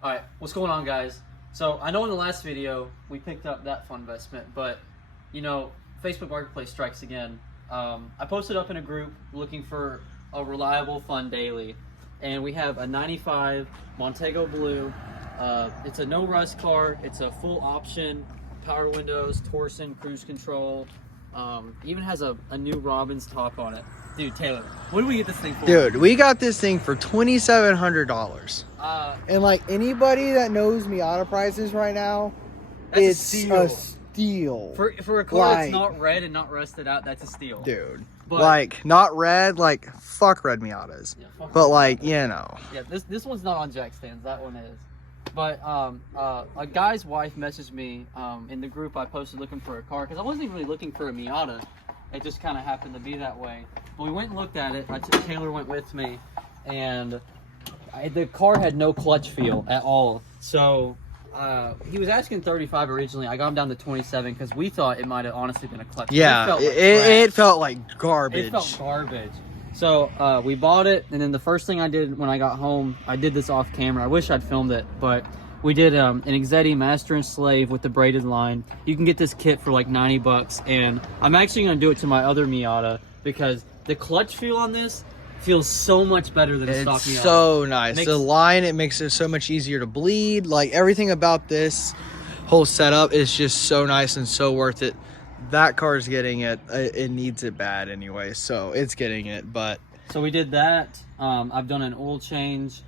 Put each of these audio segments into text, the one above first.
All right, what's going on, guys? So I know in the last video we picked up that fun investment, but you know, Facebook Marketplace strikes again. I posted up in a group looking for a reliable, fun daily, and we have a '95 Montego Blue. It's a no rust car. It's a full option, power windows, torsion, cruise control. Even has a new Robbins top on it. Dude, Taylor, what did we get this thing for? Dude, we got this thing for $2,700. And like anybody that knows Miata prices right now, it's a steal. For a car that's not red and not rusted out, that's a steal. Dude. But, like, not red, like, fuck red Miatas. Yeah, but like, you know. Yeah, this one's not on jack stands, that one is. But a guy's wife messaged me in the group I posted looking for a car, because I wasn't even really looking for a Miata. It just kind of happened to be that way. But we went and looked at it. Taylor went with me, and the car had no clutch feel at all. So he was asking 35 originally. I got him down to 27 because we thought it might have honestly been a clutch. Yeah, it felt like garbage. It felt garbage. So we bought it, and then the first thing I did when I got home, I did this off camera. I wish I'd filmed it, but we did an Exetti Master and Slave with the braided line. You can get this kit for like 90 bucks, and I'm actually going to do it to my other Miata because the clutch feel on this feels so much better than a stock Miata. It's so nice. The line, it makes it so much easier to bleed. Like, everything about this whole setup is just so nice and so worth it. That car's getting it. It needs it bad anyway, so it's getting it. But so we did that. I've done an oil change.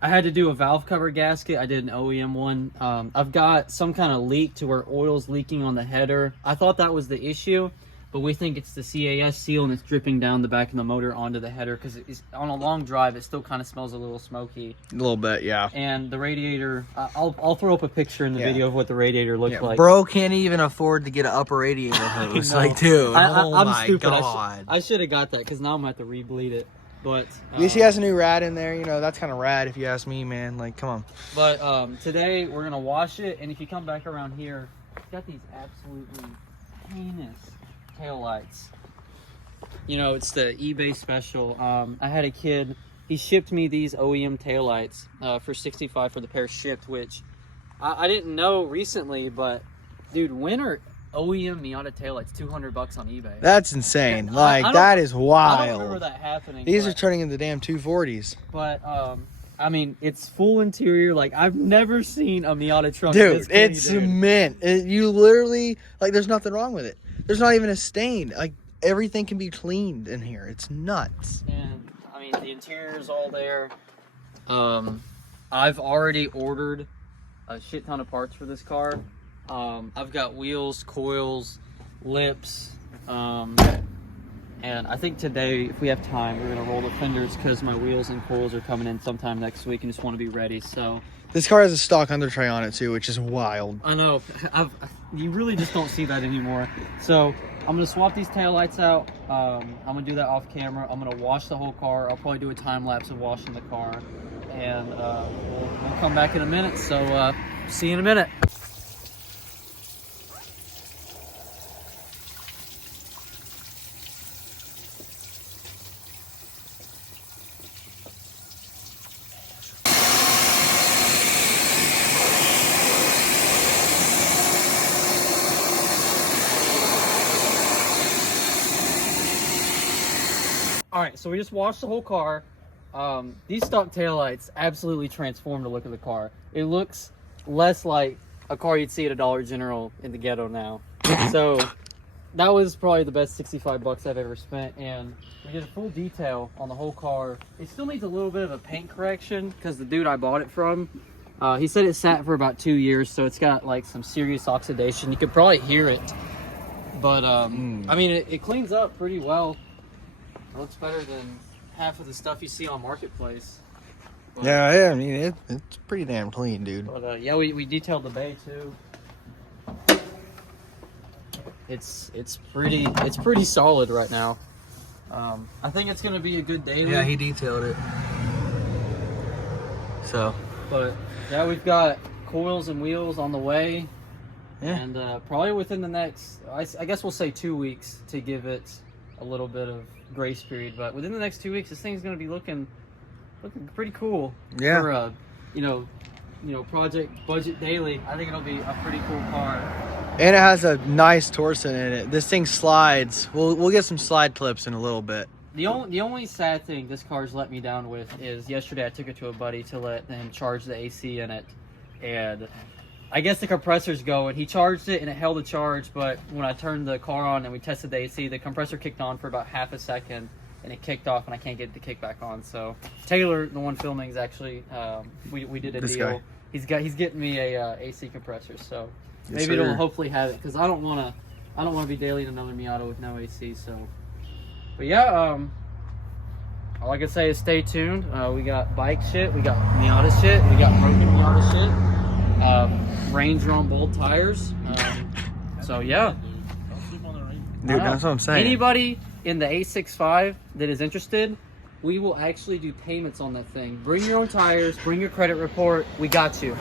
I had to do a valve cover gasket. I did an OEM one. I've got some kind of leak to where oil's leaking on the header. I thought that was the issue, but we think it's the CAS seal and it's dripping down the back of the motor onto the header because on a long drive it still kind of smells a little smoky. A little bit, yeah. And the radiator, I'll throw up a picture in the video of what the radiator looks like. Bro can't even afford to get an upper radiator hose. Like, dude, I'm my stupid. God. I should have got that because now I'm going to have to re-bleed it. But at least he has a new rad in there. You know, that's kind of rad if you ask me, man. Like, come on. But today we're going to wash it. And if you come back around here, it's got these absolutely heinous tail lights. You know, it's the eBay special. I had a kid, he shipped me these OEM taillights for $65 for the pair shipped, which I didn't know recently, but dude, when are OEM Miata taillights $200 on eBay? That's insane. Like, that is wild. I don't remember that happening. These are turning into damn 240s. But I mean, it's full interior. Like, I've never seen a Miata trunk. Dude, it's mint. You literally, like, there's nothing wrong with it. There's not even a stain. Like, everything can be cleaned in here. It's nuts. And I mean, the interior is all there. I've already ordered a shit ton of parts for this car. I've got wheels, coils, lips, and I think today, if we have time, we're gonna roll the fenders because my wheels and coils are coming in sometime next week and just want to be ready. So this car has a stock under tray on it too, which is wild. I know. You really just don't see that anymore. So I'm gonna swap these taillights out. I'm gonna do that off camera. I'm gonna wash the whole car. I'll probably do a time lapse of washing the car, and we'll come back in a minute. So see you in a minute. All right, so we just washed the whole car. These stock taillights absolutely transformed the look of the car. It looks less like a car you'd see at a Dollar General in the ghetto now. So that was probably the best $65 I've ever spent, and we did a full detail on the whole car. It still needs a little bit of a paint correction because the dude I bought it from, he said it sat for about 2 years, so it's got like some serious oxidation. You could probably hear it, but I mean, it cleans up pretty well. It looks better than half of the stuff you see on Marketplace. But, yeah, I mean, it's pretty damn clean, dude. But yeah, we detailed the bay too. It's pretty solid right now. I think it's gonna be a good daily. Yeah, he detailed it. So, but yeah, we've got coils and wheels on the way. Yeah. And probably within the next, I guess we'll say 2 weeks to give it a little bit of grace period. But within the next 2 weeks, this thing's going to be looking pretty cool. Yeah. For, you know, project budget daily, I think it'll be a pretty cool car. And it has a nice torsion in it. This thing slides. We'll get some slide clips in a little bit. The only sad thing this car's let me down with is yesterday I took it to a buddy to let him charge the AC in it, and I guess the compressor's going. He charged it and it held a charge, but when I turned the car on and we tested the AC, the compressor kicked on for about half a second and it kicked off and I can't get it to kick back on. So Taylor, the one filming, is actually we did a This deal. guy. He's getting me a AC compressor, so Yes, maybe it'll sir. hopefully have it because I don't want to be dailying another Miata with no AC. So, but yeah, all I can say is stay tuned. We got bike shit, we got Miata shit, we got broken Miata shit. Ranger on both tires. So yeah, Dude, that's what I'm saying. Anybody in the 865 that is interested, we will actually do payments on that thing. Bring your own tires, bring your credit report. We got you.